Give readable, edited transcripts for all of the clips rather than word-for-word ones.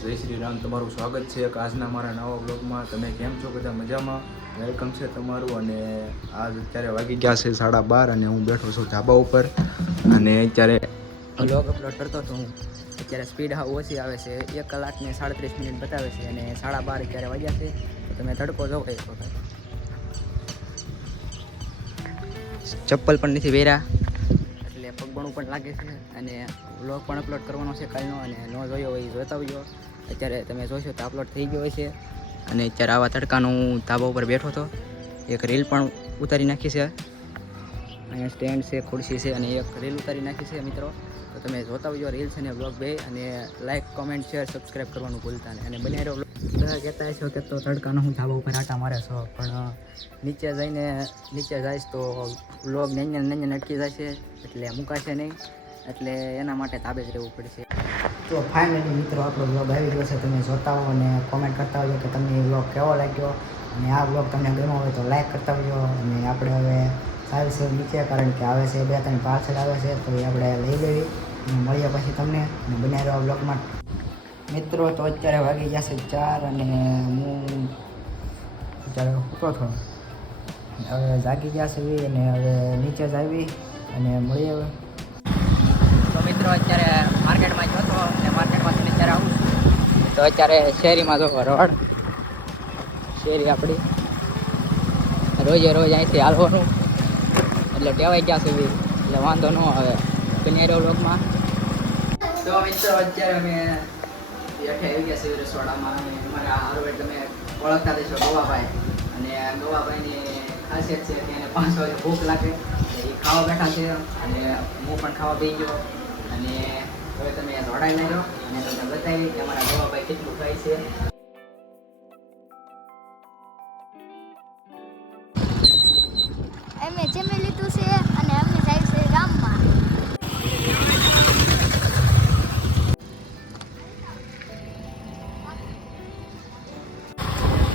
જય શ્રી રામ. તમારું સ્વાગત છે એક આજના મારા નવા બ્લોગમાં. તમે કેમ છો? બધા મજામાં? વેલકમ છે તમારું. અને આજ અત્યારે વાગી ગયા છે 12:30 અને હું બેઠો છું ધાબા ઉપર અને અત્યારે બ્લોગ અપલોડ કરતો હતો હું. અત્યારે સ્પીડ ઓછી આવે છે, 1 કલાક ને 37 મિનિટ બતાવે છે અને 12:30 અત્યારે વાગ્યા છે. તો તમે તડકો જોવો એક વખત. ચપ્પલ પણ નથી પહેર્યા એટલે પગબણું પણ લાગે છે અને વ્લોગ પણ અપલોડ કરવાનો છે કાલનો, અને ન જોયો હોય એ જોતા આવજો. અત્યારે તમે જોશો તો અપલોડ થઈ ગયો છે. અને અત્યારે આવા તડકાનો હું ધાબા ઉપર બેઠો હતો. એક રીલ પણ ઉતારી નાખી છે. અહીંયા સ્ટેન્ડ છે, ખુરશી છે અને એક રીલ ઉતારી નાખી છે મિત્રો. તો તમે જોતા આવજો રીલ્સ અને બ્લોગ બે, અને લાઇક, કોમેન્ટ, શેર, સબસ્ક્રાઈબ કરવાનું ભૂલતા નહીં. અને બને રહ્યો કહેતા હશો કે તો તડકાનો હું ધાબા ઉપર આટા મારે છો, પણ નીચે જઈશ તો વ્લોગ નંજન અટકી જશે એટલે મુકાશે નહીં, એટલે એના માટે ધાબે જ રહેવું પડશે. તો ફાઇનલી મિત્રો આપણો વ્લોગ આવી ગયો છે. તમે જોતા હો અને કોમેન્ટ કરતા હોજો કે તમને એ વ્લોગ કેવો લાગ્યો, અને આ વ્લોગ તમને ગમ્યો હોય તો લાઈક કરતા હોજો. અને આપણે હવે સારી છે નીચે, કારણ કે આવે છે 2-3 પાર્સલ આવે છે, તો એ આપણે લઈ લેવી અને મળીએ પછી તમને. અને બન્યા રહ્યો વ્લોગમાં મિત્રો. તો અત્યારે વાગી ગયા છે 4 અને હું અત્યારે સૂતો હતો. હવે જાગી ગયા છે અને હવે નીચે જ આવી અને મળીએ હવે. તો મિત્રો અત્યારે માર્કેટમાં જ હતો અને માર્કેટમાંથી અત્યારે આવું છું. તો અત્યારે શેરીમાં જો રોડ શેરી આપણી રોજે રોજ અહીંથી હાલવાનું એટલે ટેવાઈ ગયા છે, એટલે વાંધો ન આવે. બન્યા રહ્યો વ્લોગમાં. તો મિત્રો અત્યારે અમે હેઠે આવી ગયા છીએ રસોડામાં, અને અમારા હારું તમે ઓળખતા દેશો ગોવાભાઈ. અને ગોવાભાઈની ખાસિયત છે કે એને 5 વાગે ભૂખ લાગે, એ ખાવા બેઠા છે અને હું પણ ખાવા બેસી ગયો. અને હવે તમે દોડાઈ લેજો અને તમને બતાવી કે અમારા ગોવાભાઈ કેટલું ખાય છે. અમે જમી લીધું છે અને અમે જાય છે ગામમાં.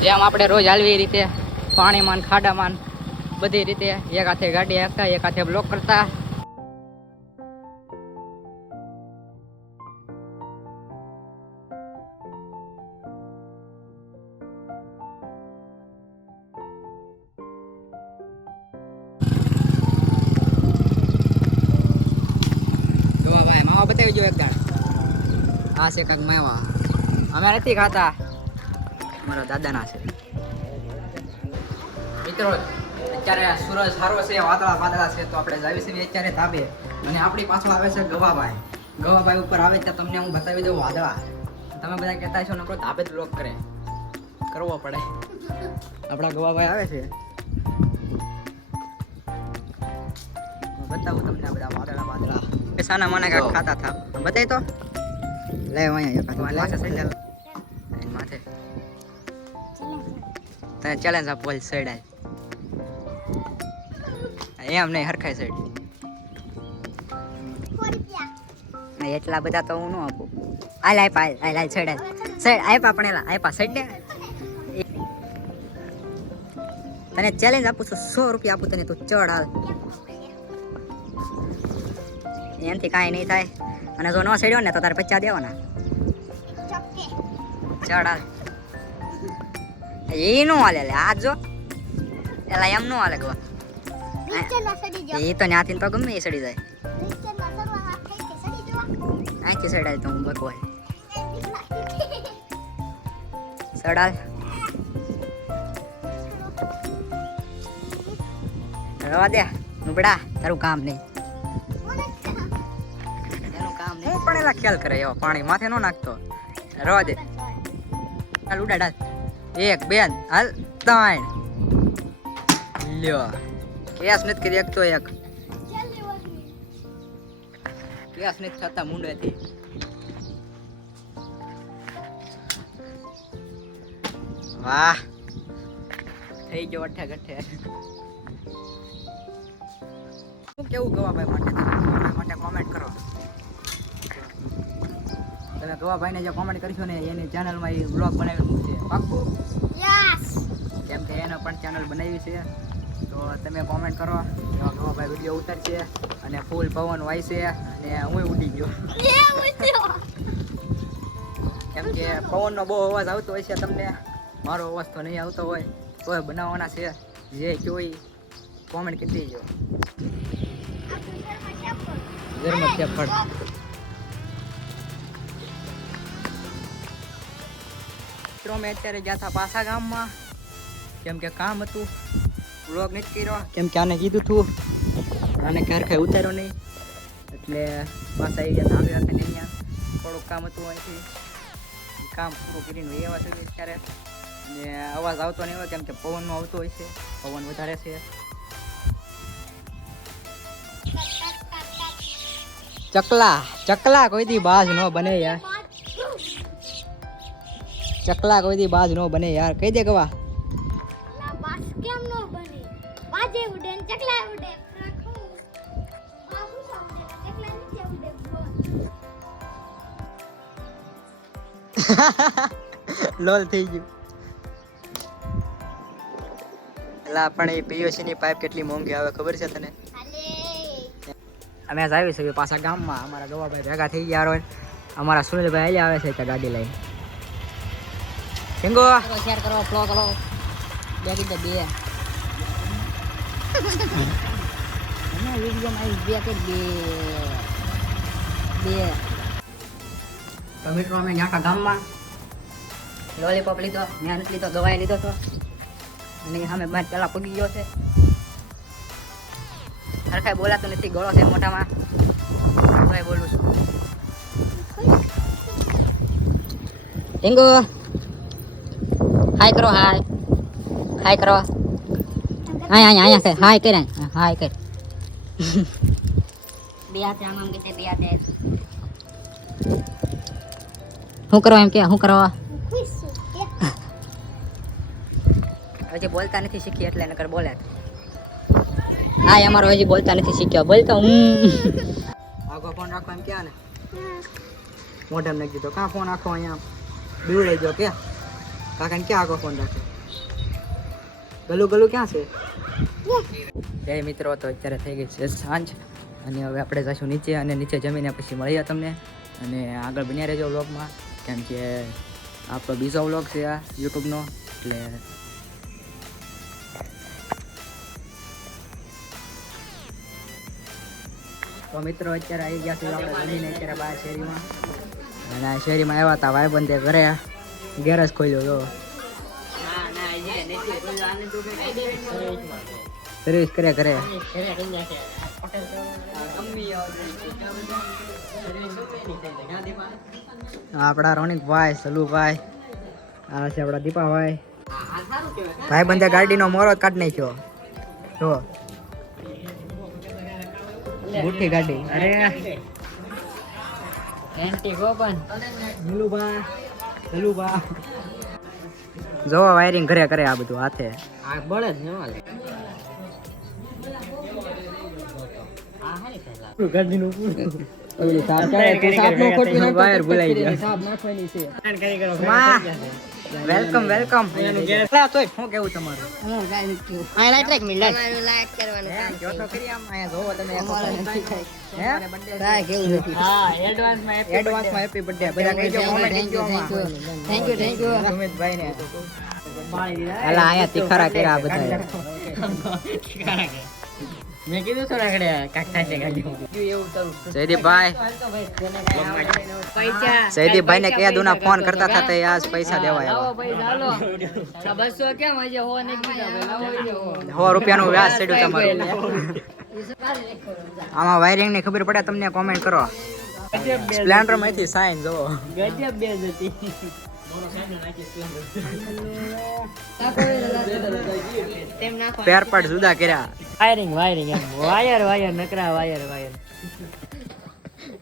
જેમ આપણે રોજ હાલવી રીતે પાણીમાં ને ખાડામાં બધી રીતે એક હાથે ગાડી હાંકતા, એક હાથે બ્લોક કરતા. માવા બતાવી જો એક દાડ. આ છે કાંક મેવા, અમે નથી ખાતા, મારા દાદાના છે. મિત્રો અત્યારે સૂરજ સારો છે, વાદળા છે, તો આપણે જાવી છીએ અત્યારે ધાબે. અને આપણી પાછળ આવે છે ગવાભાઈ ઉપર આવે ત્યાં તમને હું બતાવી દઉં વાદળા. તમે બધા કહેતા છો નકરો ધાબે જ બ્લોક કરવો પડે. આપણા ગવાભાઈ આવે છે, બતાવું તમને બધા વાદળા. સાના મને કાંઈક ખાતા થા બતાવી તો લે અહીંયા માથે તને ચેલેન્જ આપો સાઈડ એમ નહીં હરખાઈ સાઈડ. એટલા બધા તો હું ન આપું. હાલ સાઈડ આપ્યા પણ એલા આપ્યા સાઈડ ને. તને ચેલેન્જ આપું છું, 100 રૂપિયા આપું તને, તું ચડ હાલ. એનાથી કાંઈ નહીં થાય, અને જો ન સડ્યો ને તો તારે 50 દેવાના. ચડ હાલ. એ નો હાલે આ જો એલા એમ નો હાલે ગવા. એ તો ન્યાથી તો ગમે એ સડી જાય. અહીંથી સડાય તો હું બકવાય સડાલ. રવા દે નુબડા, તારું કામ નહીં. એનું કામ નહીં પણ એલા ખ્યાલ કરે એવો પાણી માથે નો નાખતો. રવા દે હાલ ઉડા ડાલ. 1 2 હાલ 3 લ્યો. કેસ નથી કરી એક તો એક કેસ નથી થતા મુંડેથી. વાહ થઈ ગયો અઠે ગઠે. શું કેવું ગવાભાઈ માટે કોમેન્ટ કરો. તમે ગવાભાઈને જે કોમેન્ટ કરશો ને એની ચેનલમાં એ બ્લોગ બનાવી મૂકશે પાક્કું. કેમ કે એને પણ ચેનલ બનાવી છે, તો તમે કોમેન્ટ કરો. ગવાભાઈ વિડીયો ઉતારશે અને ફૂલ પવન વાય છે અને હું ઉડી ગયો. કેમ કે પવનનો બહુ અવાજ આવતો હોય છે તમને, મારો અવાજ તો નહીં આવતો હોય તોય બનાવવાના છે. જે જોઈ કોમેન્ટ કરી દેજો. ઘરમાં છે ફળ. મિત્રો મેં અત્યારે ગયા હતા પાછા ગામમાં, કેમ કે કામ હતું, વ્લોગ નથી કર્યો કેમ કે આને કીધું હતું, આને ઘર ખાઈ ઉતાર્યો નહીં, એટલે પાછા આવી ગયા આવ્યા હતા ને અહીંયા થોડુંક કામ હતું અહીંથી, કામ પૂરું કરીને એવા છે અત્યારે. અને અવાજ આવતો નહીં હોય કેમ કે પવનનો આવતો હોય છે, પવન વધારે છે. ચકલા કોઈ દી બાજ ન બને યાર, ચકલા કોઈ દી બાજ ન બને યાર, કહી દે ગવા. બાસ કેમ નો બને? બાજે ઉડે ને ચકલા ઉડે. બાબુ સામે ચકલા નીચે ઉડે. લોલ થઈ ગયું. એલા પણ એ પીઓસી ની પાઇપ કેટલી મોંઘી આવે ખબર છે તને? અમે આવી છે પાછા ગામમાં, અમારા ગવાભાઈ ભેગા થઈ ગયા હોય, અમારા સુનિલભાઈ આવે છે ત્યાં ગાડી લઈને. સિંગો શેર કરો, ફ્લો કરો, બે કીધે બે અમે વિડીયોમાં આવી બે કે બે. તો મિત્રો અમે આખા ગામમાં લોલીપોપ લીધો, જ્ઞાન લીધો, દવાઈ લીધો હતો, અને સામે બાદ પેલા પગી ગયો છે. હરખાઈ બોલાતું નથી, ગળો છે મોટામાં, હું બોલું છું. ટીંગુ હાય કરો, હાય હાય કરો, અહીંયા છે, હાય કરે, હાય કર. બે હાથે આમ આમ કે બે હાથે શું કરો એમ કે શું કરો? હજી બોલતા નથી શીખી એટલે નકર બોલે. હા અમારો હજી બોલતા નથી શીખ્યો, બોલતો હું આગો ફોન રાખો એમ ક્યાં ને મોઢામાં નાખી દીધો. કાં ફોન આખો અહીંયા બીવડાઈ ગયો કે કાકા ને ક્યાં આગો ફોન રાખે? ગલું ગલું ક્યાં છે? જય મિત્રો, તો અત્યારે થઈ ગઈ છે સાંજ અને હવે આપણે જઈશું નીચે, અને નીચે જમીને પછી મળીએ તમને, અને આગળ બન્યા રહેજો વ્લોગમાં, કેમ કે આપણો બીજો વ્લોગ છે આ યુટ્યુબનો. એટલે તો મિત્રો અત્યારે આવી ગયા છે આપણે બનીને અત્યારે બહાર શેરીમાં, અને આ શેરીમાં આવ્યા હતા ભાઈબંધે ઘરે ગેરેજ ખોલ્યો જો સર્વિસ કરે ઘરે. આપણા રોનિકભાઈ, સલુભાઈ, આ છે આપણા દીપાભાઈ. ભાઈબંધે ગાડીનો મોરો જ કાઢી નાખ્યો જો, બુઠ્ઠી ગાડી. અરે એન્ટી ગોપન નીલુભા નીલુભા જો વાયરિંગ ઘરે કરે આ બધું હાથે. આ બળે જ ન હાલે. આ હાલી થાય ગાડીનું ઓલી સાફ કરે તો સાફનો ખોટી નાખો, વાયર ભૂલાઈ ગયો, સાફ નાખવાની છે. Welcome welcome. તોય શું કેવું તમારું? હું કાઈ નથી કેવું. આ લાઈટ લાઈક મિલ તમારું લાઈટ કરવાનું કામ જો તો કરી આમ આયા જોવો તમે અમારો નથી થાય હે કાઈ કેવું નથી. હા એડવાન્સમાં હેપી બર્થડે બધા કહેજો, કોમેન્ટ કરજો. થેન્ક યુ સુમિતભાઈ ને અલા આયા તિખારા કર્યા બધા તિખારા કે મેં કીધું છો રાખડે કાકા છે ગાડી એવું કરું. જયદીપભાઈ પૈસા જયદીપભાઈ ને કયા દુના ફોન કરતા હતા તે આજ પૈસા દેવાય. આવો પૈસા હાલો 200 કેમ હજે હો ને કીધા ભાઈ 100 રૂપિયાનું વ્યાજ ચડ્યું તમારું. આમાં વાયરિંગ ની ખબર પડે તમને કોમેન્ટ કરો. સ્પ્લેન્ડર માંથી સાઈન જો ગજબ બેજ હતી. પેર પાર્ટ જુદા કર્યા. વાયરિંગ એમ વાયર નકરા વાયર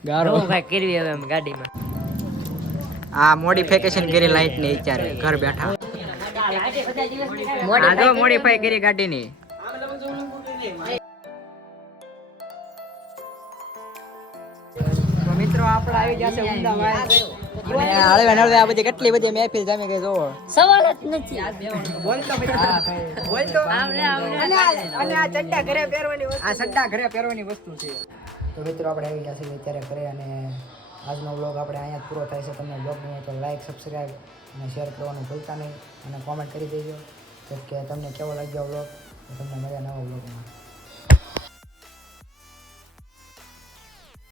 ગારો ભાઈ કરવી હવે એમ ગાડીમાં. આ મોડિફિકેશન કરી લાઈટ ની વિચારે ઘર બેઠા. આ જો મોડિફાઈ કરી ગાડી ની. તો મિત્રો આપણે આવી ગયા છે અમદાવાદ. હળવે હળવે આ બધી કેટલી બધી મહેફિલ જામી ગઈ જોવો. સવાલ જ નથી. બોલતો બોલતો અને આ ચડ્ડા ઘરે પહેરવાની વસ્તુ, આ ચડ્ડા ઘરે પહેરવાની વસ્તુ છે. તો મિત્રો આપણે આવી ગયા છે અત્યારે ઘરે, અને આજનો વ્લોગ આપણે અહીંયા જ પૂરો થાય છે. તમને વ્લોગ ગમે તો લાઇક, સબસ્ક્રાઈબ અને શેર કરવાનું ભૂલતા નહીં અને કોમેન્ટ કરી દેજો કે તમને કેવો લાગ્યો વ્લોગ. તમને મળ્યા નવો